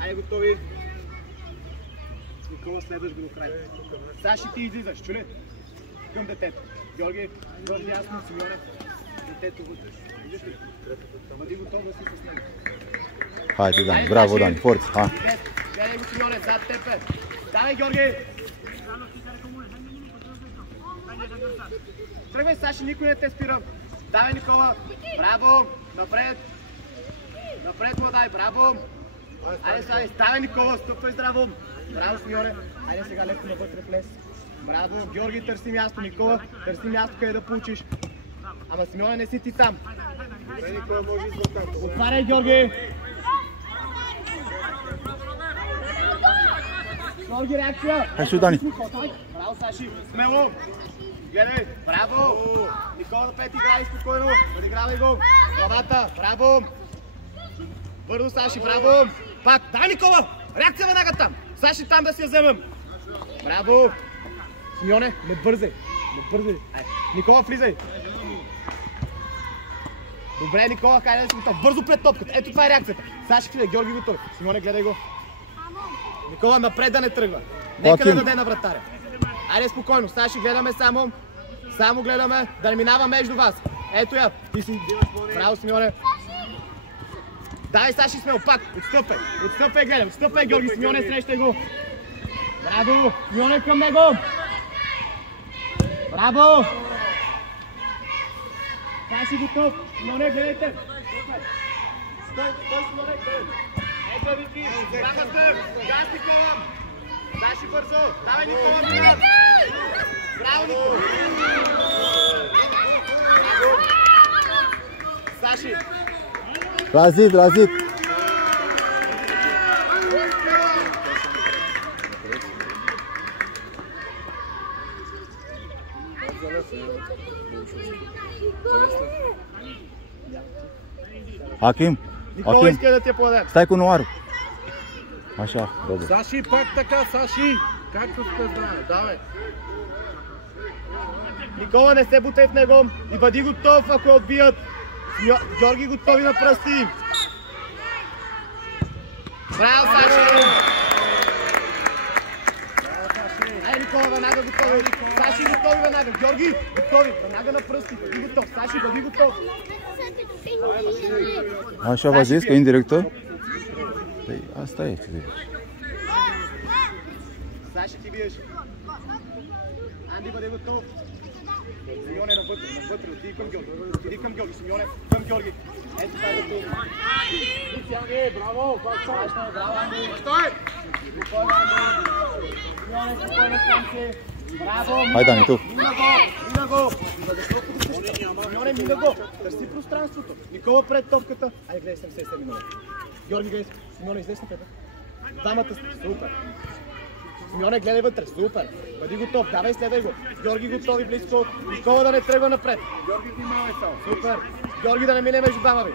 Айде, готови. Никола, следваш го до края. Саши, ти излизаш, чули? Към детето. Георги, върви ясно, Симеоне. Детето вътре. Виждаш ли? Бъди готов да си с него. Хайде, Дани, браво, Дани, форца. Гледай го, Симеоне, зад тебе. Давай, Георги. Тръгвай, Саши, никой не те спира. Давай, Никола. Браво. Напред. Напред, младай, браво. Айде сега, ставай, Никола, стъпвай здраво. Браво, Симеоне. Айде сега леко навътре влез. Браво, Георги, търси място, Никола. Търси място, къде да получиш. Ама, Симеоне, не си ти там. Никола може извън. Отваряй, Георги. Георги, реакция. Хайде, Дани. Браво, Саши. Смело. Гледай, браво. Никола на пет играй спокойно. Подигравай го. Главата, браво. Бързо, Саши, браво! Пак, да, Никола! Реакция веднага там! Саши, там да си я вземем! Браво! Симеоне, не бързай! Не бързай! Никола, влизай! Добре, Никола, хайде да си готов! Бързо пред топката! Ето това е реакцията! Саши, влизай, Георги готов! Симеоне, гледай го! Никола, напред да не тръгва! Нека да даде на вратаря! Айде спокойно! Саши, гледаме само! Само гледаме да не минава между вас! Ето я! Ти си... Браво, Симеоне! Дай, Саши, смел, пак, отстъпай, отстъпай, гледай, отстъпай, Георги, Симеоне, срещай го. Браво, Симеоне към него. Браво. Саши, готов, Симеоне, гледайте. Стой, Симеоне, гледай. Ето, Вики, браво сте, газ, Никола. Саши, бързо, давай, Никола, мина. Браво, Никола. Саши. Разит, разит. Хаким, Никола иска да ти я подаде. стай Конуаро. Așa, добре. Саши, пак така, Саши. Както сте знае, давай. Никола, не се бутай в него и бъди готов, ако я отбият. Георги, готови на пръсти. Браво, Саши! Ай, Никола, веднага готови. Саши, готови веднага. Георги, готови. Веднага на пръсти. Бъди готов. Саши, бъди готов. Așa v-a zis că indirectă? Păi asta e, ce zici. Саши, ти биеш. Анди, бъди готов. Симеоне, навътре, отиди към Георги. Отиди към Георги, Симеоне, към Георги. Ето това е готов. Браво, Браво, Анди. Стой! Симеоне, спокойно, Симеоне. Браво, Hai, Dani, tu. Мина го. Симеоне, мина го. Търси пространството. Никола пред топката. Айде, гледай, съм се Симеоне. Георги, гледай, Симеоне, излез на пета. Дамата, супер. Симеоне, гледай вътре, супер. Бъди готов, давай, следвай го. Георги, готови близко. Никола да не тръгва напред. Георги, внимавай само. Супер. Георги, да не мине между дама ви.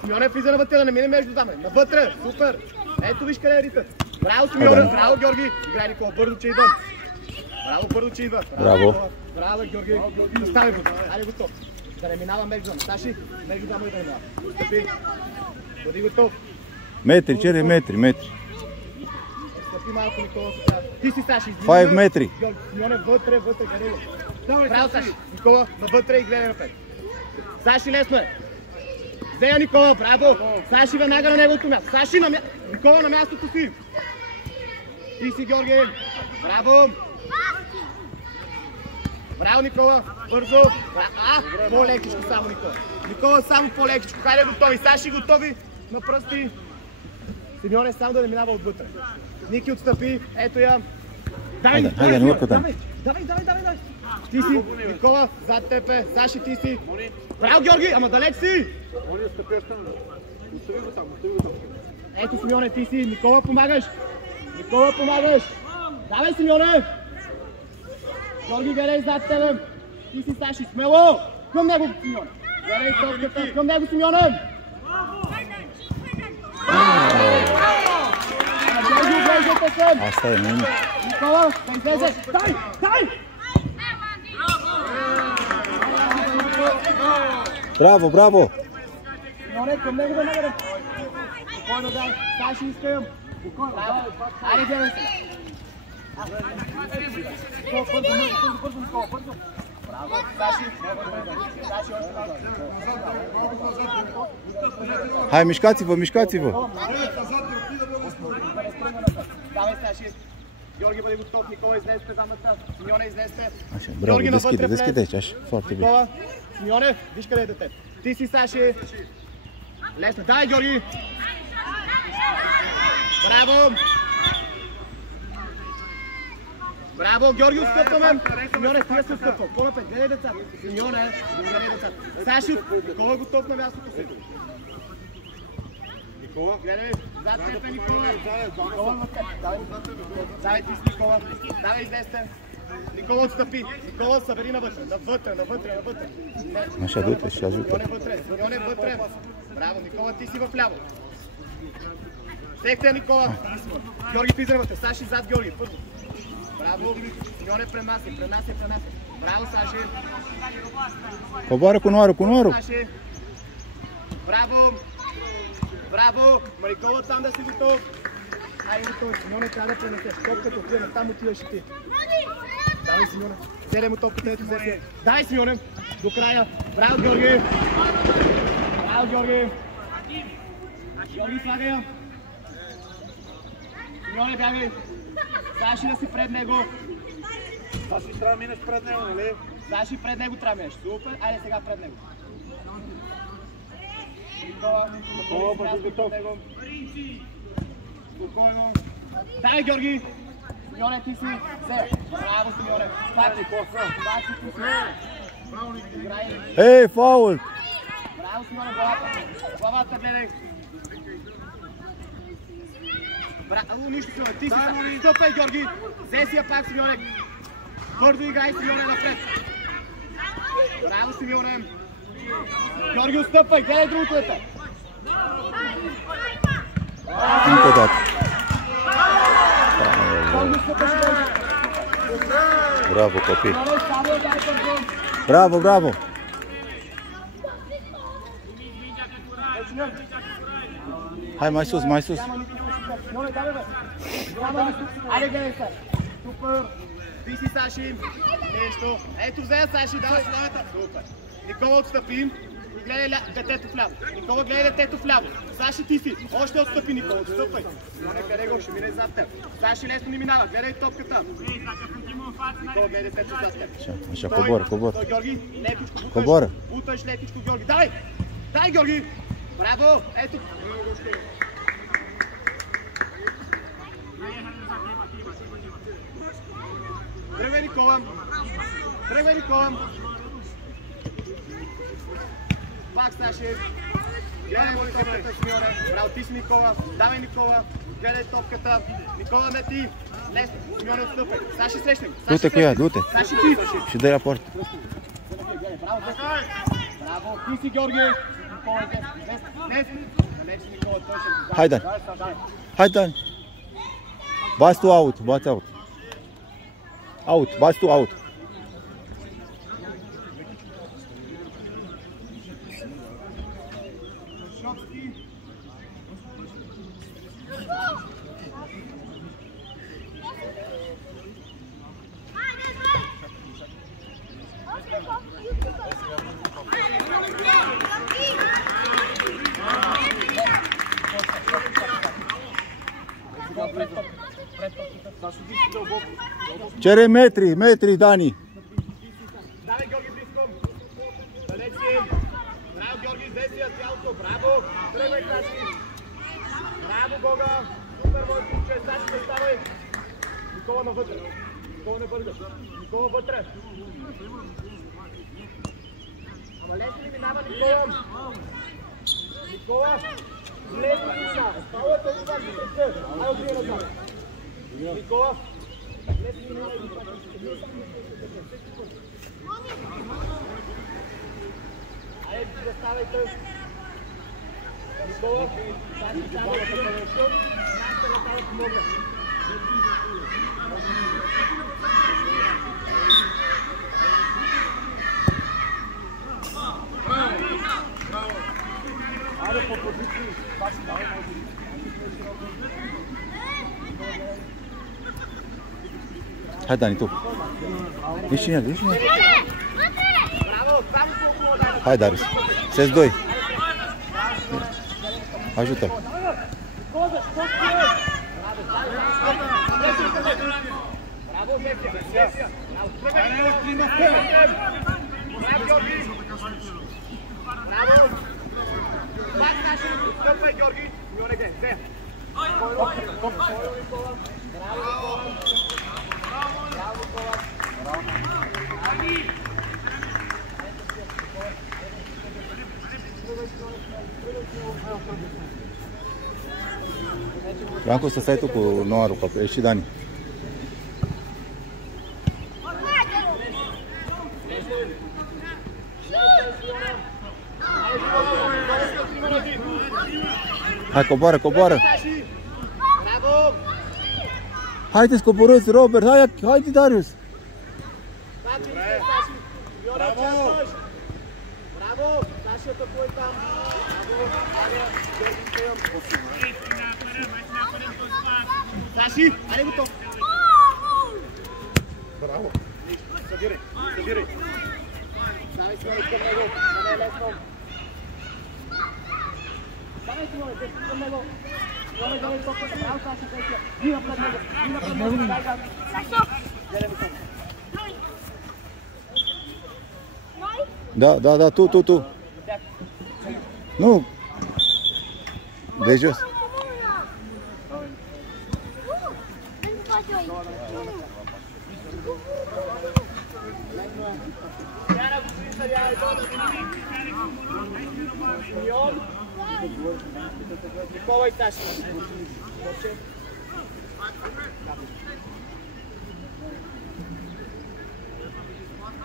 Симеоне, влиза навътре, да не мине между дама. Навътре, супер. Ето виж къде е ритът. Браво, Симеоне, браво, Георги. Играй, Никола, бързо, че идвам. Браво, бързо, че идва. Браво. Браво, Георги. Остави го. Айде готов. Да не минава между дама. Саши, между дама и да не минава. Стъпи. Бъди готов. Метри, cere metri. Стъпи малко, Никола. Ти си, Саши. 5 метри. Симеоне, вътре, гледай го. Браво, Саши. Никола, навътре и гледай напред. Саши, лесно е. Взея, Никола, браво. Саши, веднага на неговото място. Саши, Никола, на мястото си. Ти си, Георги. Браво. Браво, Никола. Бързо. По-лекичко само, Никола. Никола, само по-лекичко. Хайде, готови. Саши, готови. На пръсти. Симеоне, само да не минава отвътре. Ники, отстъпи. Ето я. Давай, Хайде, не урка там. Давай. Ти си, Никола, зад тебе. Саши, ти си. Браво, Георги, ама далеч си. Моля, стъпяш там. Остави го там. Ето, Симеоне, ти си. Никола, помагаш. Давай, Симеоне. Георги, гледай зад тебе. Ти си, Саши, смело. Към него, Симеоне. Гледай топката. Към него, Симеоне. Георги, гледай Asta e, nu? Никола, да излезе! Дай! Дай! Браво, браво! Симеоне, към него да нагадам! Спокойно дай! Саши искам! Спокойно, дай! Айде, гледай се! Бързо, Никола, бързо! Браво, Саши! Саши, още малко! Hai, mișcați-vă, mișcați-vă! Давай, Саши! Георги, бъде готов, Никола, излезте замътта, Симеоне, излезте. Așa, bravo, deschide, deschide aici, așa, foarte bine. Никола, Симеоне, виж къде е детето. Ти си, Саши. Лесно, дай, Георги. Браво! Браво, Георги, отстъпваме. Симеоне, стига се отстъпва. По-напред, гледай децата. Симеоне, гледай децата. Саши, Никола е готов на мястото си. Никола, гледай, зад теб е Никола. Никола на теб. Давай, ти си Никола. Давай, излезте. Никола, отстъпи. Никола, събери навътре. Навътре. Așa, du-te și ajută. Симеоне, вътре. Браво, Никола, ти си в ляво. Секте, Никола. Георги, влизай вътре. Саши, зад Георги. Първо. Браво, Симеоне, пренася. Браво, Саши. Coboară cu noarul, Саши. Браво. Никола, там да си готов. Айде, готов. Симеоне, трябва да пренесеш. Топката отиваме, там отиваш и ти. Давай, Симеоне. Взедай му топката, ето взети. Дай, Симеоне. До края. Браво, Георги. Георги, слагай я. Симеоне, бягай. Саши да си пред него. Саши, трябва да минеш пред него, нали? Саши, пред него трябва да минеш. Супер. Айде сега пред него. Никола, бъди готов. Спокойно. Дай, Георги. Симеоне, ти си. Браво, Симеоне. Пати. Ei, faul! Браво, Симеоне, главата гледай. Браво, нищо, Симеоне, ти си са. Стъпай, Георги. Взе си я пак, Симеоне. Бързо играй, Симеоне, напред. Браво, Симеоне. Георги, отстъпай, гледай другото дете. Încă o dată. Bravo, copii. Bravo. Hai, mai sus. Айде, гледай се. Супер. Ти си, Саши. Нещо. Ето, взе Саши, давай славата. Супер. Никола, отстъпи. Гледай детето вляво. Никола, гледай детето вляво. Саши, ти си. Още отстъпи, Никола. Отстъпай. Симеоне, къде го? Ще мине зад теб. Саши, лесно ни минава. Гледай топката. Никола, гледай детето зад теб. Așa, coboară. Георги, лекичко. Coboară. Уташ лекичко, Георги. Давай, Георги. Браво. Ето. Тръгвай, Никола. Пак, Саши. Гледай топката, Симеоне. Браво, ти си, Никола. Давай, Никола. Гледай топката. Никола, не ти. Лесно. Симеоне, отстъпай. Саши, срещай. Du-te cu ea, du-te. Саши, ти. Și dă-i la poartă. Браво, ти си, Георги. Никола, днес. Никола, точно. Hai, Dani. Hai, Dani. Bați tu out, bați out. Bați tu out. Cere metri, Dani. Давай, Георги, близко. Къде си? Браво, Георги, взе си цялото. Браво. Тръгвай, Саши. Браво, Гога. Супер, мой случай. Саши, заставай. Никола навътре. Никола не бъргаш. Никола вътре. Ама лесно ли минава, Никола? Никола. Лесно ли минава? Павлата е това, че се. Ай, отбия назад. Никола. Лесно ли минава? Айде, заставайте. Никола, Саши, само да помогна. Hai, Dani, tu. Ești în el, ești în el. Hai, Darius. SES 2. Ajută-l. Brancu, să stai tu cu noua rucă, că ești și Dani. Hai, coboară, coboară! Haideți, coborâți, Robert! Haide, Darius! Bravo! Lasă-te cu uita! Sashi, are cu tot! Bravo! Sabire! Sabire! Dai să mergi cu mego! Dai let's go! Dai să mergi cu mego! Dai să mergi cu mego! Sashi, Sashi! Vino pe mego! Vino pe mego! Dai da! Sashi! Da, tu. Nu! De jos. Никола и Саши.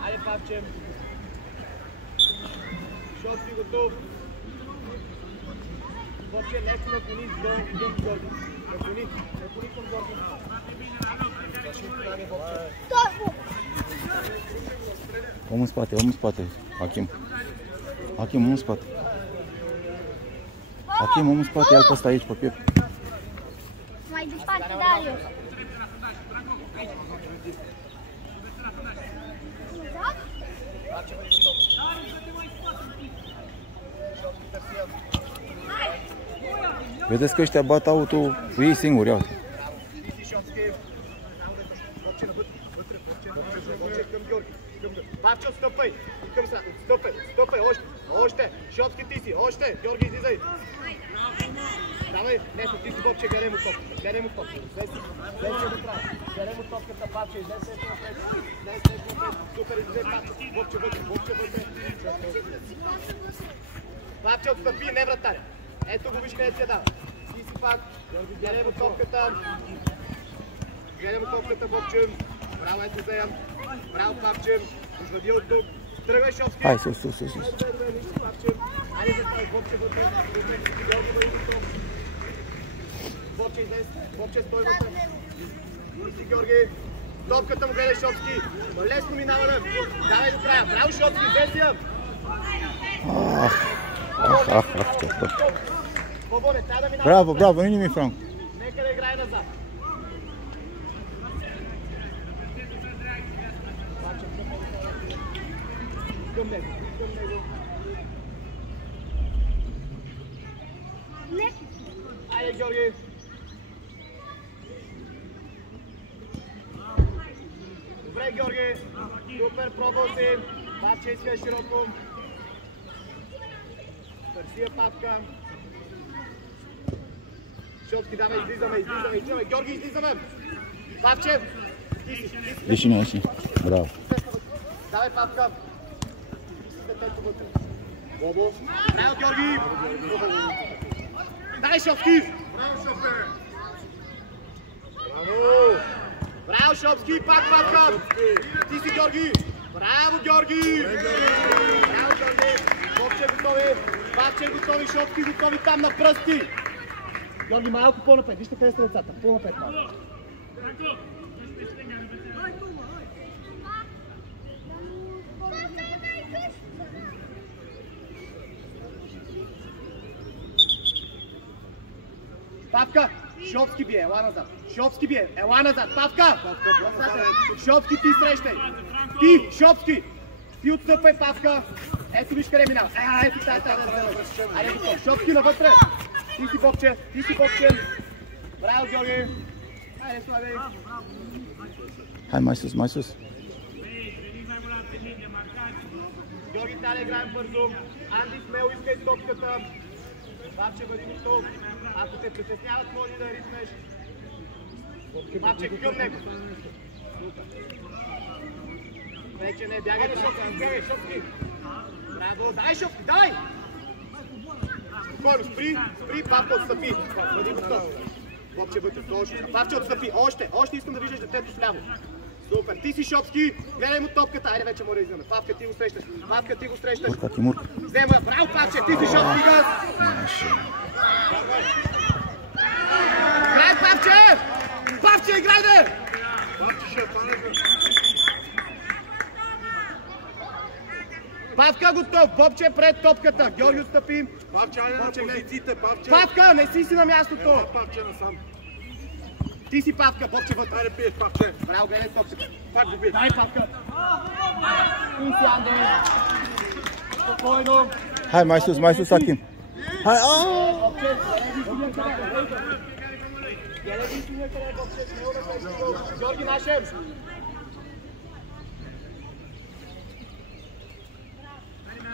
Айде, Павче. Шотки готов. Павче, леко наклони до Георги. Наклони към Георги. Om în spate. Achim, om în spate. Achim, om în spate, ia-l pe ăsta aici, pe piept. Mai departe, Darius. Vedeți că ăștia bat autul ei singuri, iau. Павчо, стъпай! Стъпай! Още! Шотски ти си! Още! Георги, излизай! Давай! Нето, ти си Бобче, гледай му топката! Гледай му топката! След си до края! Гледай му топката, Павче! Излез след напред! Супер, излизай, Павче! Бобче вътре! Павче, отстъпи, не вратаря! Ето го виж къде ти я дава! Ти си пак! Гледай му топката! Бобче! Браво, ето взеям! Браво, Павче! Извади от тук! Тръгвай, Шовски! Hai, sus. Айде, заставай, Бобче, вътре! Георги, бъди готов! Бобче, излез! Бобче, стой вътре! Си, Георги! Топката му гледай, Шовски! Лесно минава да! Давай до края! Браво, Шовски! Взеси я! Свободен, трябва да минава! Bravo, nu nimic, Franco. Нека да играе назад! Към него. Айде, Георги! Добре, Георги! Супер, пробвал си! Павче, искай широко! Търси я Павка! Шотки, давай, излизаме! Георги, излизаме! Павче! Ieși. Bravo. Давай, Павка! Браво, Георги! Дай, Шовски! Браво, Шовски! Пак, Павка! Ти си, Георги! Браво, Георги! Бобче готови! Павче готови! Шовски готови там на пръсти! Георги, малко по-напред. Вижте къде са децата. По-напред малко. Павка, Шопски бие, ела назад. Шопски бие, ела назад. Павка! Шопски, ти срещай. Ти, Шопски! Ти отстъпвай, Павка. Ето виж къде минава. Ето тази. Айде готов. Шопски навътре. Ти си Бобче. Браво, Георги. Айде, Слави. Hai, mai sus. Георги, трябва да играем бързо. Анди, смело искай топката. Бабче, бъди готов. Ако те притесняват, може да ритнеш. Бабче, към него. Вече не, бягай, Шопски. Браво, дай, Шопски, дай! Спокойно, спри, Павка, отстъпи. Бъди готов. Бобче вътре, точно. Павче, отстъпи, още искам да виждаш детето вляво. Супер, ти си Шопски, гледай му топката, айде вече може да излизаме. Павка, ти го срещаш. Тимур. Взема, браво, Павче, ти си Шопски, газ. Играй, Павче, играй, де! Павка готов, Бобче пред топката, Георги отстъпи. Павче, айде на позициите, Павче. Павка, не си на мястото. Павче насам. Ти си Павка, Бобче вътре. Айде пиеш, Павче. Браво, гледай топката. Пак го бие. Дай, Павка. И си, Анде. Спокойно. Hai, mai sus, Achim. Hai, Бобче, гледай синия къде, Бобче, смело да срещаш. Георги, нашем.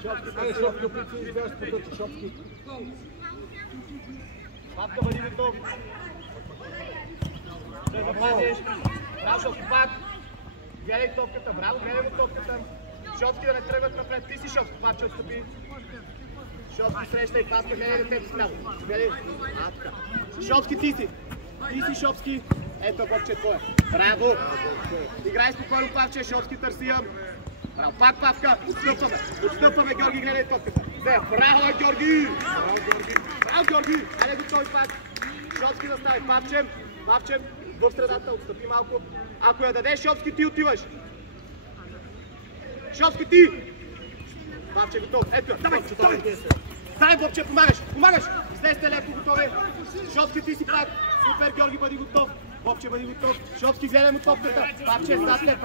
Шопски, опити да избягаш по пътя, Шопски. Павка, бъди готов. Да влазеш. Браво, Шопски, пак. Гледай топката, браво, гледай му топката. Шопски да не тръгват напред. Ти си Шопски, Павче отстъпи. Шопски среща и Павка, гледай детето сляво. Гледай. Шопски, ти си. Шопски. Ето, Бобче, твое. Браво. Играй спокойно, Павче, Шопски търси я. Браво, пак Павка. Отстъпваме, Георги, гледай топката. Браво, Георги. Браво, Георги. Айде готови пак. Шопски да стави. Павче, в средата, отстъпи малко. Ако я дадеш, Шопски, ти отиваш. Шопски, ти. Павче, готов. Ето, давай, Бобче, помагаш. Излезте леко, готове. Шопски, ти си пак. Супер, Георги, бъди готов. Бобче, бъди готов. Шопски, гледай му топката. Павче, зад тебе.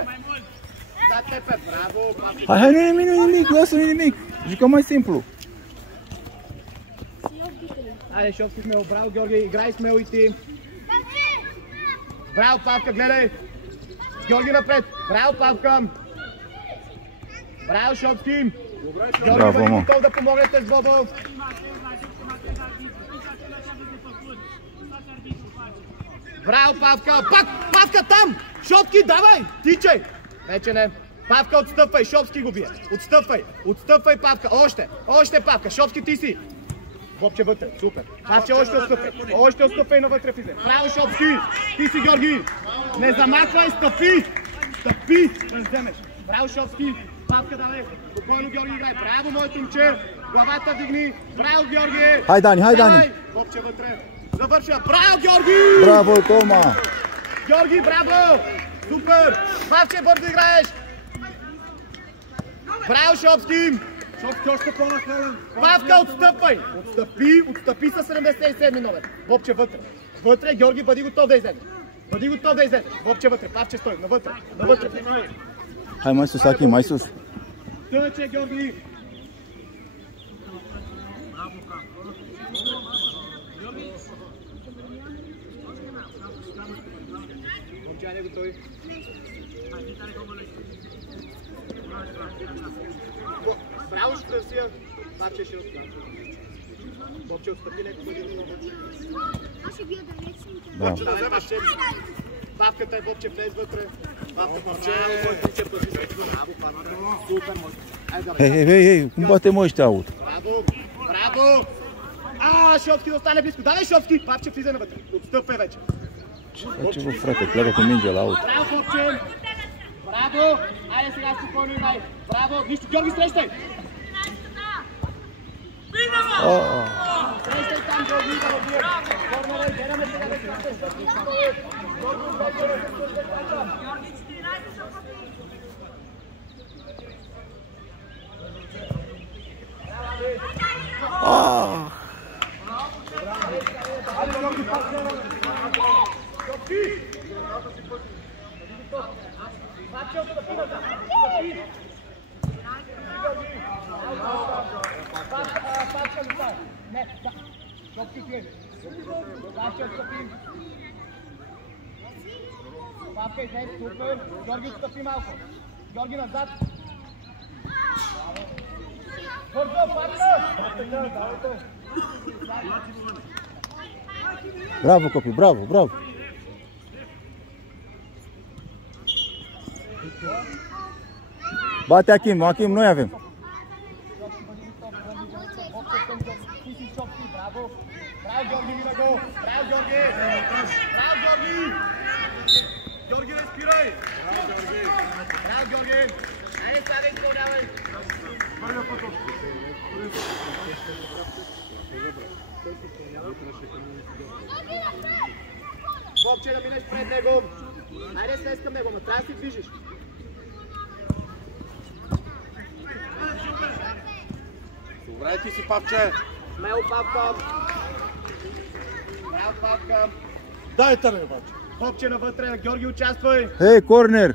Bravo, Pavче. Hai, nu e nimic, lasă-mi nimic. Jucăm mai simplu. Айде, Шопски, смело. Браво, Георги, играй смело и ти. Браво, Павка, гледай. Георги напред. Браво, Павка. Браво, Шопски. Георги, бъди готов да помогнете с Бобо. Браво, Павка. Пак, Павка там. Шопски, давай. Тичай. Вече не. Павка, отстъпвай, Шопски го бие. Отстъпвай, Павка. Още, Павка. Шопски, ти си. Бобче вътре, супер. Павче, още отстъпвай навътре влезе. Браво, Шопски. Ти си, Георги. Не замахвай, стъпи, да вземеш. Браво, Шопски. Павка, давай. Спокойно, Георги, играй. Браво, моето момче. Главата вдигни. Браво, Георги. Hai, Dani. Бобче вътре. Завършва. Браво, Георги. Bravo, Toma. Георги, браво. Супер! Павче, бързо играеш! Браво, Шопски! Шопски още по-нахален. Павка, отстъпвай! Отстъпи със 77 номер. Бобче вътре. Вътре, Георги, бъди готов да излезеш. Бобче вътре, Павче стой, навътре. Hai, mai sus, Achim, mai sus. Тънъче, Георги! Момчане, готови? Браво, ще търсия. Павче ще отстъпи. Бобче, отстъпи леко, бъди готов. Павката е, Бобче, влез вътре. Павче, супер, Hei, cum bate mă ăștia aud? Браво! Шопски да остане близко. Давай, Шопски! Павче, влизай навътре. Отстъпвай вече. Ce vă, frate, pleacă cu mingea la aut. Браво, Бобче! Браво! Айде сега спокойно играй. Браво! Нищо, Георги, срещай! Срещай Там Георги да добие. Корнера, гледаме сега да се Папка, излез, супер. Георги, отстъпи малко. Георги, назад. Бързо, папка! Браво, Копи, браво, браво. Bate Achim, Achim, noi avem. Bravo, Gheorghe, vine go! Bravo, Gheorghe! Bravo, Gheorghe! Gheorghe, respiraj! Bravo, Gheorghe! Hai, Slavek, dai! Бобче, да минеш пред него! Хайде, слез към него, но трябва да си движиш! Добре, ти си, Павче! Смело, Павка! Браво, Павка! Дай търне, Павче! Бобче навътре, Георги, участвай! Hei, corner!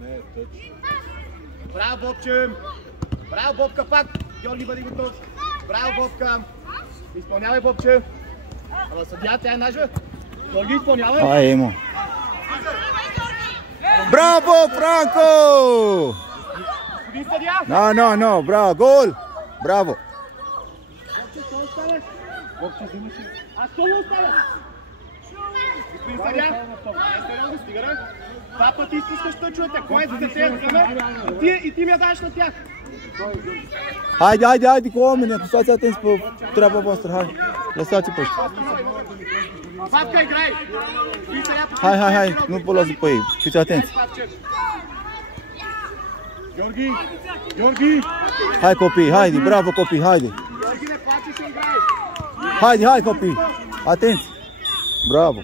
Не, тъч. Браво, Бобче! Браво, Бобка, пак! Георги, бъди готов! Браво, Бобка! Изпълнявай, Бобче! Ама съдия, тя е нажа! Георги, изпълнявай! Hai, mă! Bravo, Franco! Господин съдия! No, bravo, gol! Bravo! А соло оставя! Господин съдия! Сериозно, стига, два пъти изпускаш тъчовете. Кой е за те вземе? И ти ми я даваш на тях. Haide, cu oamenii, stați atenți pe treaba voastră, hai. Lăsați-i pe ăștia. Папка, играй! Hai, nu vă luați pe ei, fiți atenți. Георги! Hai copii, haide, bravo copii, haide. Георги, не плачеш и играй! Haide, copii, atenți. Bravo.